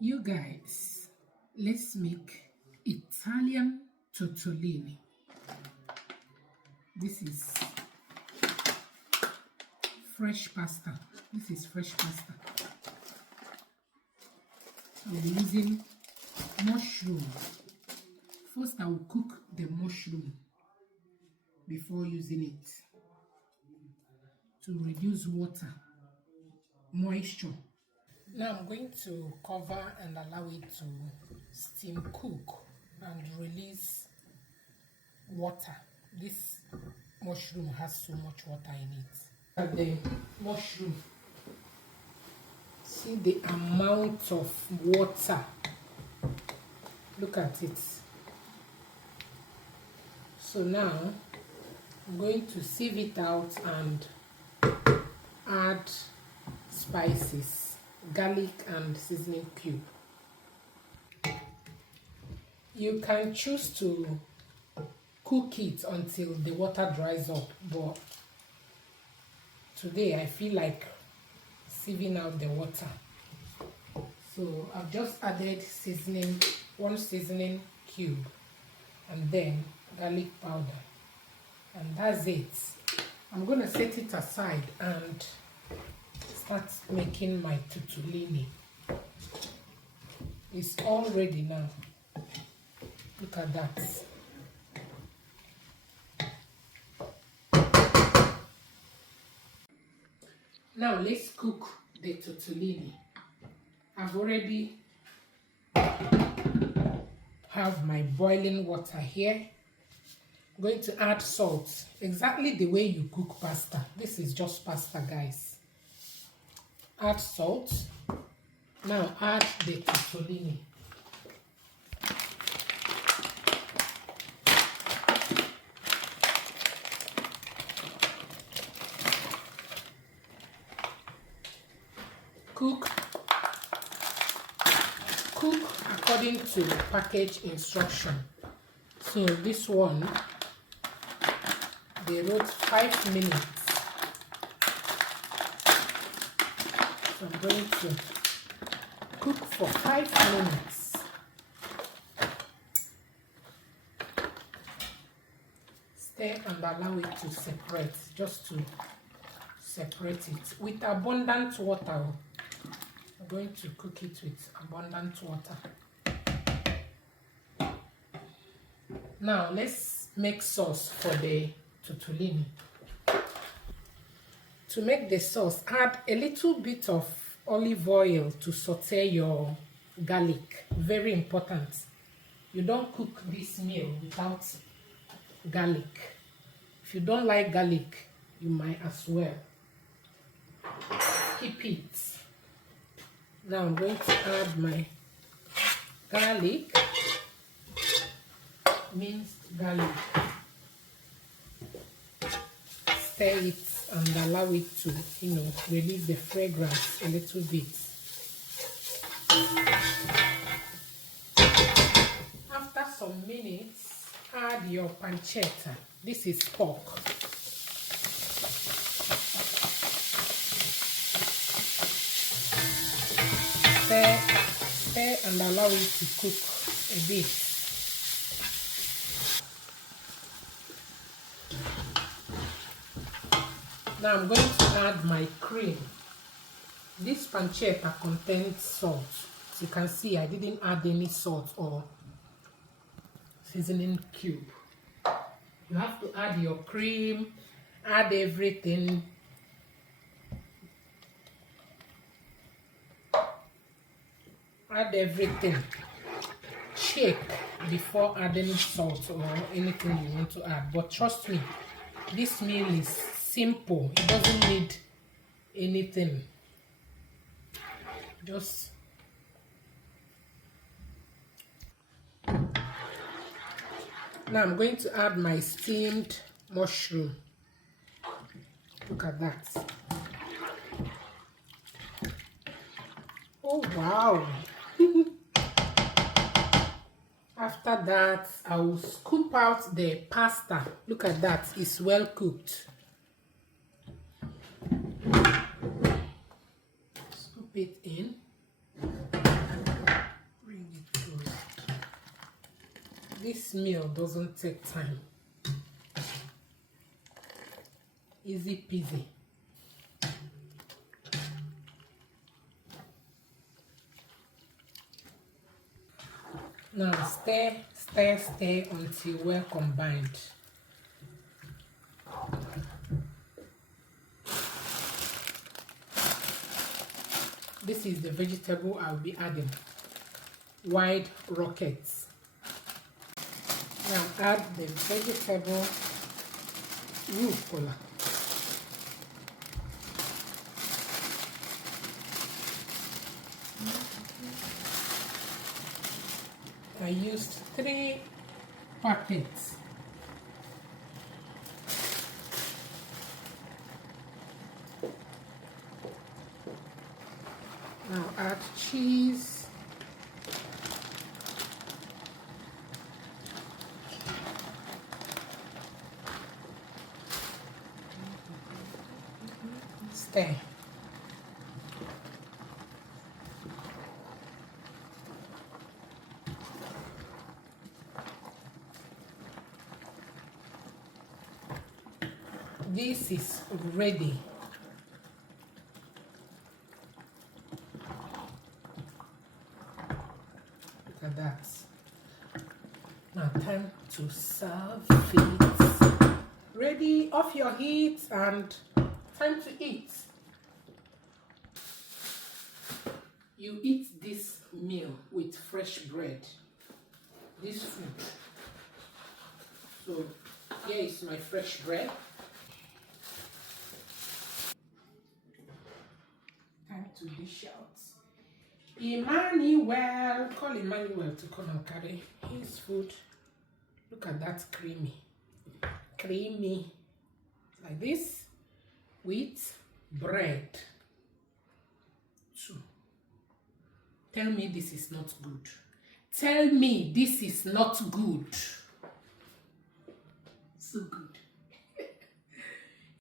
You guys, let's make Italian tortellini. This is fresh pasta. This is fresh pasta. I'll be using mushroom. First, I will cook the mushroom before using it to reduce water, moisture. Now I'm going to cover and allow it to steam cook and release water. This mushroom has so much water in it. At the mushroom, see the amount of water. Look at it. So now I'm going to sieve it out and add spices. Garlic and seasoning cube. You can choose to cook it until the water dries up, but today I feel like sieving out the water. So I've just added one seasoning cube, and then garlic powder, and that's it. I'm going to set it aside and start making my tortellini. It's all ready now. Look at that. Now let's cook the tortellini. I've already have my boiling water here. I'm going to add salt, exactly the way you cook pasta. This is just pasta, guys. Add salt. Now add the tortellini. Cook according to package instruction. So this one, they wrote 5 minutes. So I'm going to cook for 5 minutes. Stir and allow it to separate, just to separate it with abundant water. I'm going to cook it with abundant water. Now let's make sauce for the tortellini. To make the sauce, add a little bit of olive oil to saute your garlic. Very important. You don't cook this meal without garlic. If you don't like garlic, you might as well skip it. Now I'm going to add my garlic, minced garlic. Stir it and allow it to, release the fragrance a little bit. After some minutes, add your pancetta. This is pork. Stir and allow it to cook a bit. Now I'm going to add my cream. This pancetta contains salt. As you can see, I didn't add any salt or seasoning cube. You have to add your cream, add everything. Add everything. Shake before adding salt or anything you want to add. But trust me, this meal is simple. It doesn't need anything. Just now I'm going to add my steamed mushroom. Look at that. Oh wow. After that, I will scoop out the pasta. Look at that, it's well cooked. Scoop it in. This meal doesn't take time. Easy peasy. Now stir until well combined. This is the vegetable I'll be adding. Wide rockets. Now add the vegetable rucola. I used 3 packets. Now add cheese. Stir. This is ready. Look at that. Now time to serve it. Ready, off your heat and time to eat. You eat this meal with fresh bread. This food. So here is my fresh bread. Time to dish out. Emmanuel, call Emmanuel to come and carry his food. Look at that creamy, like this with bread. So, tell me this is not good. Tell me this is not good. So good.